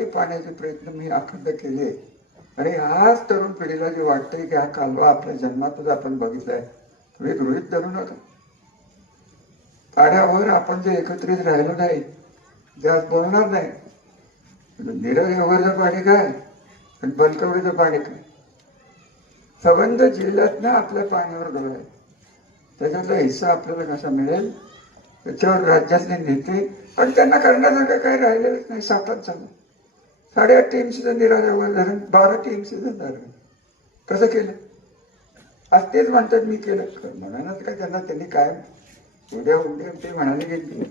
त्यासाठी पाण्याचे प्रयत्न मी अखंड केले. आणि आज तरुण पिढीला जे वाटतंय की हा कालवा आपल्या जन्मातच आपण बघितलाय, तुम्ही गृहीत धरू नका. पाण्यावर आपण जे एकत्रित राहिलो नाही, जे आज बोलणार नाही, नीरज योगाचं पाणी काय आणि बलकवडीचं पाणी काय, संबंध जिल्ह्यात ना आपल्या पाण्यावर डोळा आहे. त्याच्यातला हिस्सा आपल्याला कसा मिळेल त्याच्यावर राज्यातले नेते, पण त्यांना करण्यासारखं काही राहिलेलंच नाही. साठच झालं. 8.5 टीएमसीचं नीरज योगा धरण 12 टीएमसीचं धरण कसं केलं? आज तेच म्हणतात मी केलं. म्हणालाच का त्यांनी काय उद्या ते म्हणाले की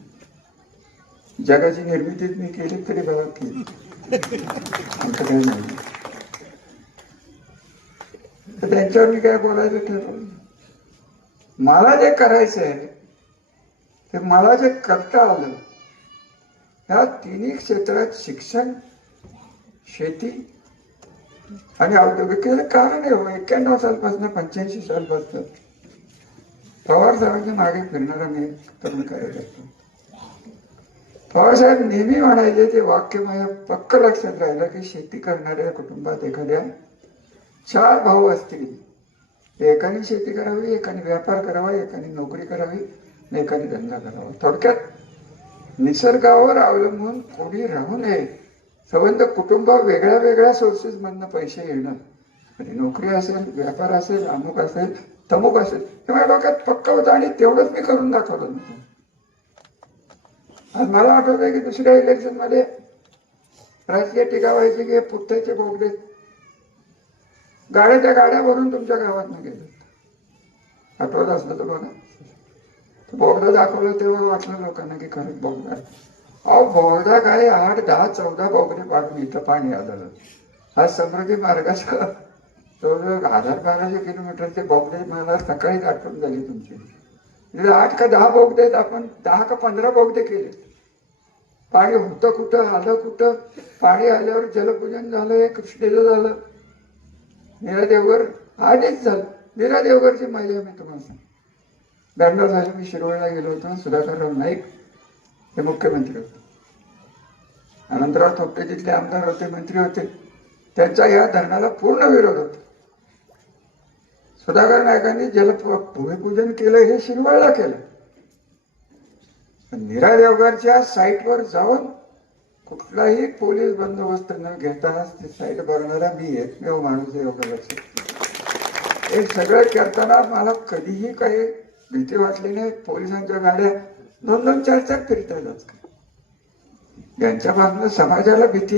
जगाची निर्मितीच मी केली तरी बघा केली, आमचं काही नाही. तर त्यांच्यावर मी काय बोलायचं ठरवलं. मला जे करायचं आहे ते मला जे करता आलं, या तिन्ही क्षेत्रात शिक्षण, शेती आणि औद्योगिक कारण आहे. 91 सालपासून 85 सालपासून पवार साहेबांच्या मागे फिरणारा मी तरुण कार्यकर्ता. पवार साहेब नेहमी म्हणायचे, ते वाक्य माझ्या पक्क लक्षात राहिलं की शेती करणाऱ्या कुटुंबात एखाद्या 4 भाऊ असतील, एकाने शेती करावी, एकाने व्यापार करावा, एकाने नोकरी करावी, एकाने धंदा करावा. थोडक्यात निसर्गावर अवलंबून कोणी राहू नये. संबंध कुटुंब वेगळ्या वेगळ्या सोर्सेस मधनं पैसे येणं, आणि नोकरी असेल, व्यापार असेल, अमुक असेल, तमुक असेल, हे माझ्या डोक्यात पक्क होतं आणि तेवढंच मी करून दाखवलं. आज मला आठवतंय की दुसऱ्या इलेक्शन मध्ये राजकीय टीका व्हायची की पुठ्याचे बोगदे गाड्या गाड्या भरून तुमच्या गावात गेले. आठवत असलं तर बघा. बोगदा दाखवलं तेव्हा वाटलं लोकांना की खरंच बोगदा. अहो बोगदा काय 8, 10, 14 बोगदे पाडून इथं पाणी आलं. आज समृद्धी मार्गाचं जवळजवळ 1000-1200 किलोमीटरचे बोगदे मला सकाळीच आठवण झाली तुमची. 8 का 10 बोगदे आहेत, आपण 10 का 15 बोगदे केले. पाणी होतं कुठं, आलं कुठं, पाणी आल्यावर जलपूजन झालं, कृष्णेचं झालं, नीरा देवघर आधीच झालं. नीरा देवघरची मजा मी तुम्हाला सांग. 92 साली मी शिरोळला गेलो होतो. सुधाकरराव नाईक हे मुख्यमंत्री होते, अनंतराव थोपटे तिथले आमदार होते, मंत्री होते. त्यांचा या धरणाला पूर्ण विरोध होता. सुधाकर नायकांनी भूमिपूजन केलं, हे शिरवळला केलं. नीरा देवघरच्या साईटवर जाऊन कुठलाही पोलीस बंदोबस्त न घेता ती साईट बघणारा मी एकमेव माणूस आहे, एवढं लक्षात. हे सगळं करताना मला कधीही काही भीती वाटली नाही. पोलिसांच्या गाड्या 2-2, 4-4 फिरतात. यांच्यापासून समाजाला भीती